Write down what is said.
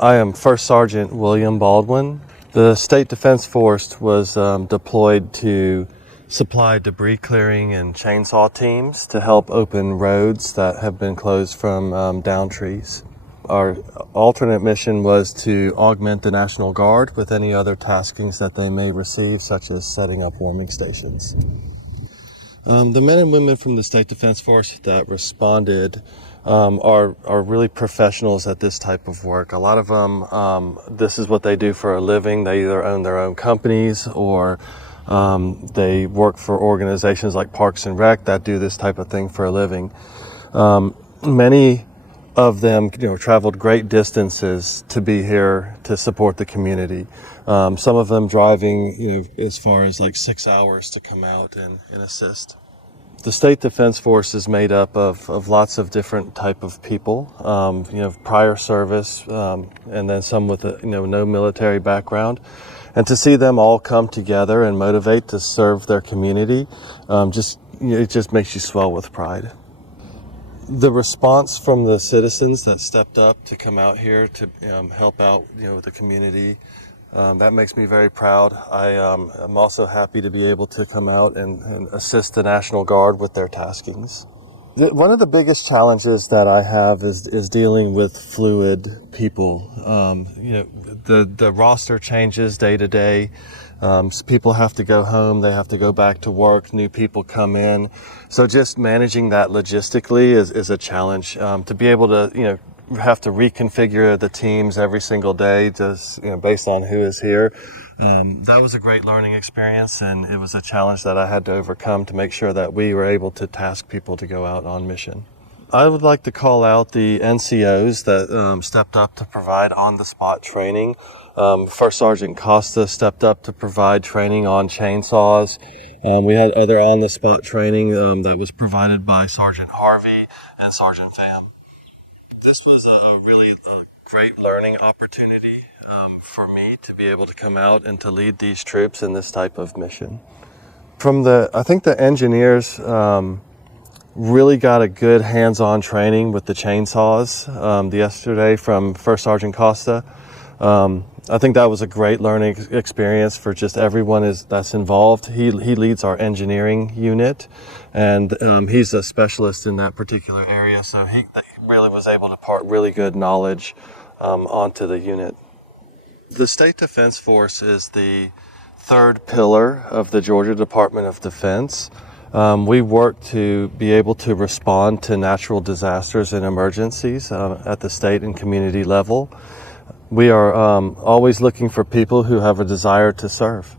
I am First Sergeant William Baldwin. The State Defense Force was deployed to supply debris clearing and chainsaw teams to help open roads that have been closed from down trees. Our alternate mission was to augment the National Guard with any other taskings that they may receive, such as setting up warming stations. The men and women from the State Defense Force that responded are really professionals at this type of work. A lot of them, this is what they do for a living. They either own their own companies or they work for organizations like Parks and Rec that do this type of thing for a living. Many of them, traveled great distances to be here to support the community. Some of them driving, as far as like 6 hours to come out and assist. The State Defense Force is made up of lots of different type of people, prior service, and then some with no military background. And to see them all come together and motivate to serve their community, it just makes you swell with pride. The response from the citizens that stepped up to come out here to help out, the community, that makes me very proud. I'm also happy to be able to come out and assist the National Guard with their taskings. One of the biggest challenges that I have is dealing with fluid people. The roster changes day to day. People have to go home, they have to go back to work, new people come in. So just managing that logistically is a challenge. To be able to, have to reconfigure the teams every single day just, based on who is here. That was a great learning experience, and it was a challenge that I had to overcome to make sure that we were able to task people to go out on mission. I would like to call out the NCOs that stepped up to provide on-the-spot training. First Sergeant Costa stepped up to provide training on chainsaws. We had other on-the-spot training that was provided by Sergeant Harvey and Sergeant Pham. This was a really great learning opportunity for me to be able to come out and to lead these troops in this type of mission. I think the engineers really got a good hands-on training with the chainsaws yesterday from First Sergeant Costa. I think that was a great learning experience for just everyone that's involved. He leads our engineering unit, and he's a specialist in that particular area, so he really was able to part really good knowledge onto the unit. The State Defense Force is the third pillar of the Georgia Department of Defense. We work to be able to respond to natural disasters and emergencies at the state and community level. We are always looking for people who have a desire to serve.